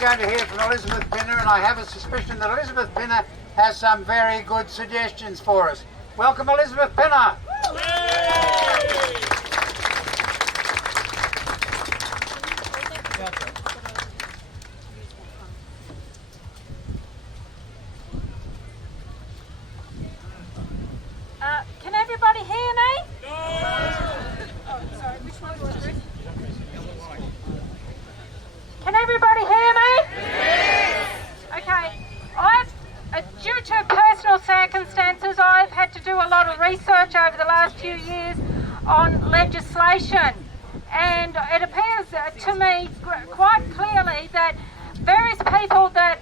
now going to hear from Elizabeth Pinner, and I have a suspicion that Elizabeth Pinner has some very good suggestions for us. Welcome, Elizabeth Pinner. Can everybody hear me? Oh, sorry, which one was it? Can everybody hear me? Yes. Okay. Due to personal circumstances, I've had to do a lot of research over the last few years on legislation, and it appears to me quite clearly that various people that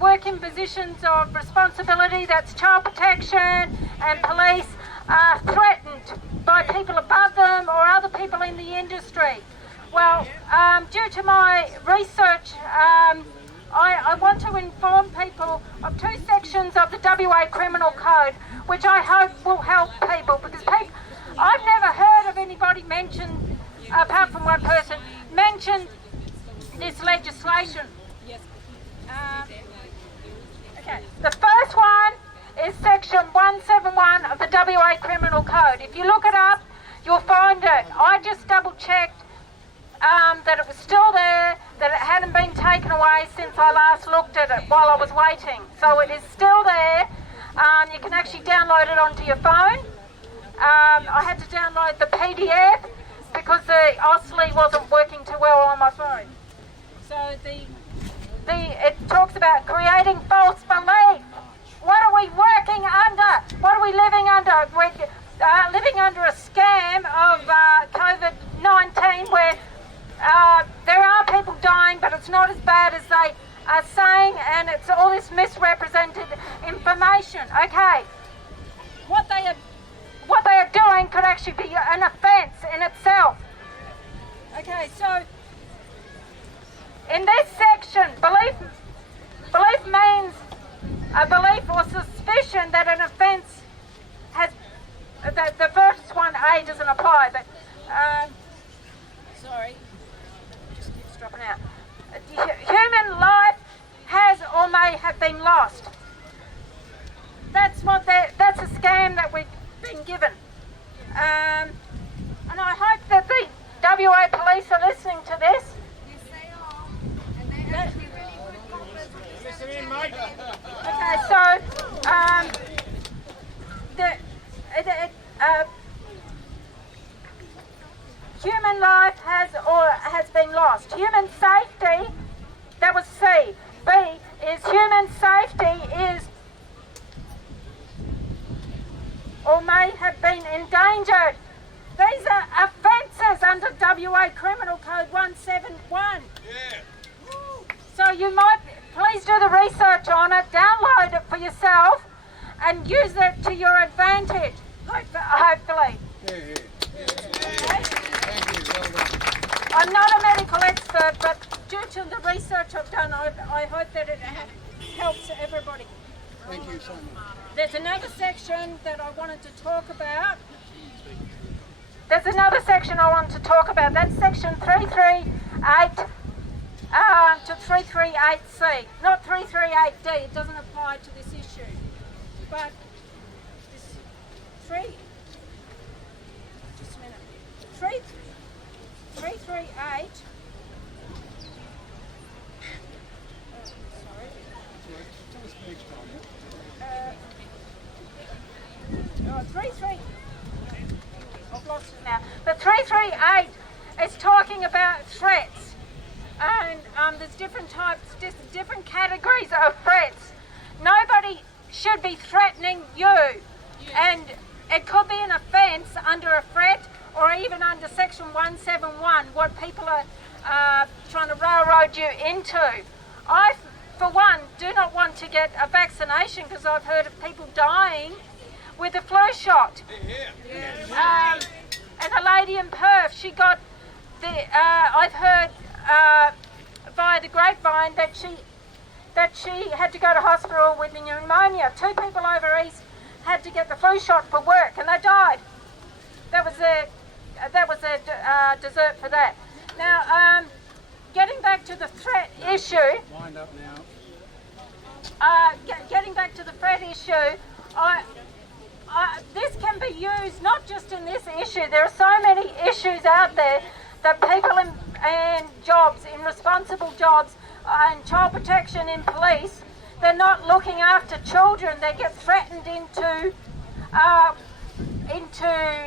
work in positions of responsibility, that's child protection and police, are threatened by people above them or other people in the industry. Well, due to my research, I want to inform people of two sections of the WA Criminal Code, which I hope will help people, because I've never heard of anybody mention, apart from one person, mention this legislation. Okay, the first one is section 171 of the WA Criminal Code. If you look it up, you'll find it. I just double checked that it was still there, that it hadn't been taken away since I last looked at it while I was waiting. So it is still there. You can actually download it onto your phone. I had to download the PDF because the OSLI wasn't working too well on my phone. So it talks about creating false belief. What are we working under? What are we living under? We're living under a scam of COVID-19 where there are people dying, but it's not as bad as they are saying, and it's all this misrepresented information. Okay, what they are doing could actually be an offence in itself. Okay, so in this section, belief means a belief or suspicion that an offence has. The first one, A, doesn't apply, but sorry, just keeps dropping out. Human life has or may have been lost. That's a scam that we've been given, and I hope that the WA police are listening to this. Yes, they are, and they're actually really good coppers. Listen in, mate. Okay, so human life has been lost. Human safety, that was C. B is human safety is or may have been endangered. These are offences under WA Criminal Code 171. Yeah. So you might, please do the research on it, download it for yourself and use it to your advantage, hopefully. Yeah. Okay? Thank you. Well done. I'm not a medical expert, but due to the research I've done, I hope that it helps everybody. Thank you so much. There's another section that I wanted to talk about. That's section 338 to 338C, not 338D. It doesn't apply to this issue. But this 338. I've lost it now. The 338 is talking about threats, and there's different types, different categories of threats. Nobody should be threatening you, and it could be an offence under a threat or even under section 171, what people are trying to railroad you into. I, for one, do not want to get a vaccination because I've heard of people dying with a flu shot. And a lady in Perth, she got I've heard via the grapevine that she had to go to hospital with pneumonia. 2 people over east had to get the flu shot for work, and they died. That was a dessert for that. Now, getting back to the threat issue, Wind up now. getting back to the threat issue, this can be used not just in this issue. There are so many issues out there that people in jobs, in responsible jobs, and child protection in police, they're not looking after children. They get threatened into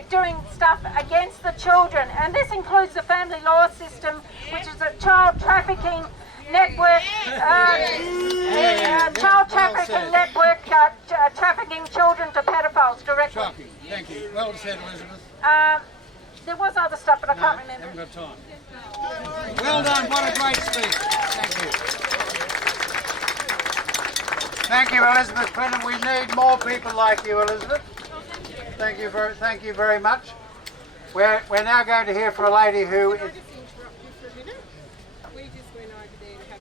doing stuff against the children, and this includes the family law system, which is a child trafficking network, child trafficking network, trafficking children to pedophiles directly. Shocking. Thank you. Well said, Elizabeth. There was other stuff, but I can't remember. Haven't got time. Well done. What a great speech. Thank you. Thank you, Elizabeth Clinton. We need more people like you, Elizabeth. Thank you very much. We're now going to hear from a lady who. Can I just interrupt you for a minute? We just went over there to have